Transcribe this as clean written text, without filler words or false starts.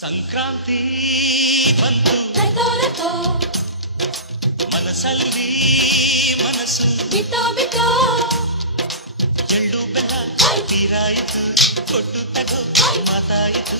ಸಂಕ್ರಾಂತಿ ಬಂತು ಮನಸ್ಸಲ್ಲಿ ಮನಸ್ಸು ಬಿತ್ತೋ ಬಿತ್ತೋ ಎಳ್ಳು ಬೆಲ್ಲ ತೀರಾಯಿತು ಕೊಟ್ಟು ತಗೋ ಮಾತಾಯಿತು